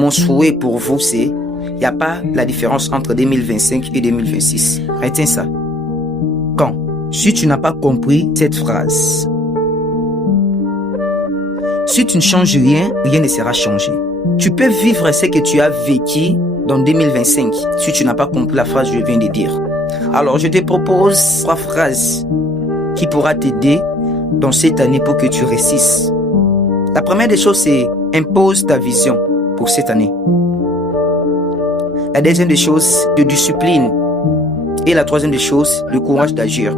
Mon souhait pour vous, c'est, il n'y a pas la différence entre 2025 et 2026. Retiens ça. Quand? Si tu n'as pas compris cette phrase, si tu ne changes rien, rien ne sera changé. Tu peux vivre ce que tu as vécu dans 2025 si tu n'as pas compris la phrase que je viens de dire. Alors, je te propose 3 phrases qui pourra t'aider dans cette année pour que tu réussisses. La première des choses, c'est impose ta vision pour cette année. La deuxième des choses, de discipline. Et la troisième des choses, le courage d'agir.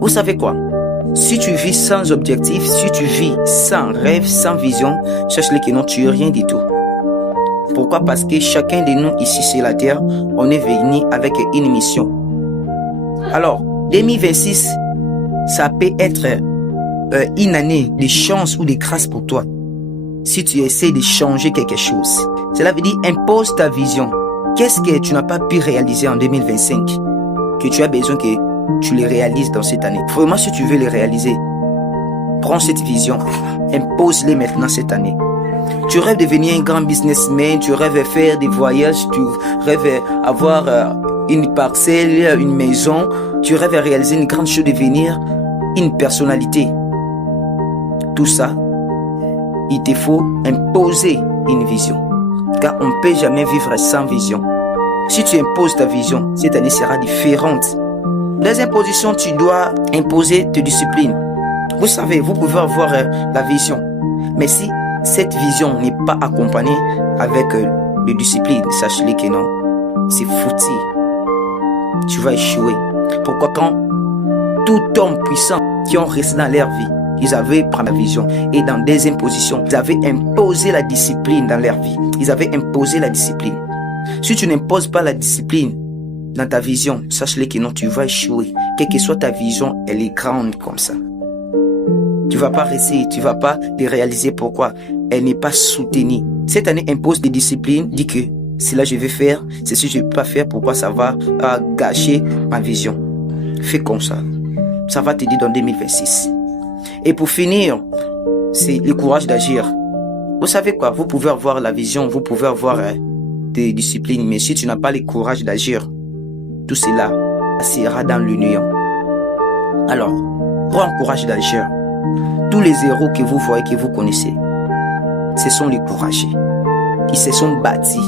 Vous savez quoi? Si tu vis sans objectif, si tu vis sans rêve, sans vision, sache-le que non, tu es rien du tout. Pourquoi? Parce que chacun de nous ici sur la terre, on est venu avec une mission. Alors, 2026, ça peut être une année de chance ou de grâce pour toi. Si tu essaies de changer quelque chose, cela veut dire impose ta vision. Qu'est-ce que tu n'as pas pu réaliser en 2025 que tu as besoin que tu les réalises dans cette année? Vraiment, si tu veux les réaliser, prends cette vision, impose-les maintenant cette année. Tu rêves de devenir un grand businessman, tu rêves de faire des voyages, tu rêves d'avoir une parcelle, une maison, tu rêves de réaliser une grande chose, devenir une personnalité. Tout ça, il te faut imposer une vision. Car on ne peut jamais vivre sans vision. Si tu imposes ta vision, cette année sera différente. Deuxième position, tu dois imposer tes disciplines. Vous savez, vous pouvez avoir la vision. Mais si cette vision n'est pas accompagnée avec les disciplines, sache-le que non, c'est foutu. Tu vas échouer. Pourquoi? Quand tout homme puissant qui ont resté dans leur vie, ils avaient pris la vision. Et dans deuxième position, ils avaient imposé la discipline dans leur vie. Ils avaient imposé la discipline. Si tu n'imposes pas la discipline dans ta vision, sache-le que non, tu vas échouer. Quelle que soit ta vision, elle est grande comme ça. Tu vas pas réussir, tu vas pas te réaliser. Pourquoi? Elle n'est pas soutenue. Cette année impose des disciplines, dis que c'est là que je vais faire, c'est ce que je ne peux pas faire, pourquoi ça va gâcher ma vision. Fais comme ça. Ça va t'aider dans 2026. Et pour finir, c'est le courage d'agir. Vous savez quoi? Vous pouvez avoir la vision, vous pouvez avoir des disciplines, mais si tu n'as pas le courage d'agir, tout cela sera dans l'union. Alors, prends le courage d'agir. Tous les héros que vous voyez, que vous connaissez, ce sont les courageux. Ils se sont bâtis.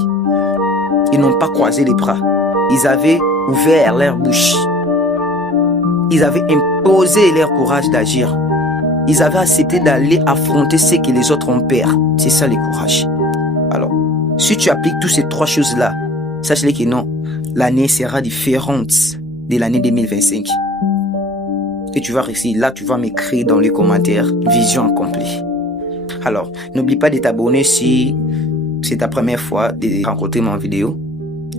Ils n'ont pas croisé les bras. Ils avaient ouvert leur bouche. Ils avaient imposé leur courage d'agir. Ils avaient accepté d'aller affronter ce que les autres ont peur. C'est ça le courage. Alors, si tu appliques toutes ces 3 choses-là, sache-le que non, l'année sera différente de l'année 2025. Et tu vas réussir. Là, tu vas m'écrire dans les commentaires vision accomplie. Alors, n'oublie pas de t'abonner si c'est ta première fois de rencontrer mon vidéo.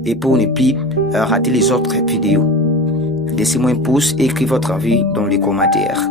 Et pour ne plus rater les autres vidéos, laissez-moi un pouce et écrivez votre avis dans les commentaires.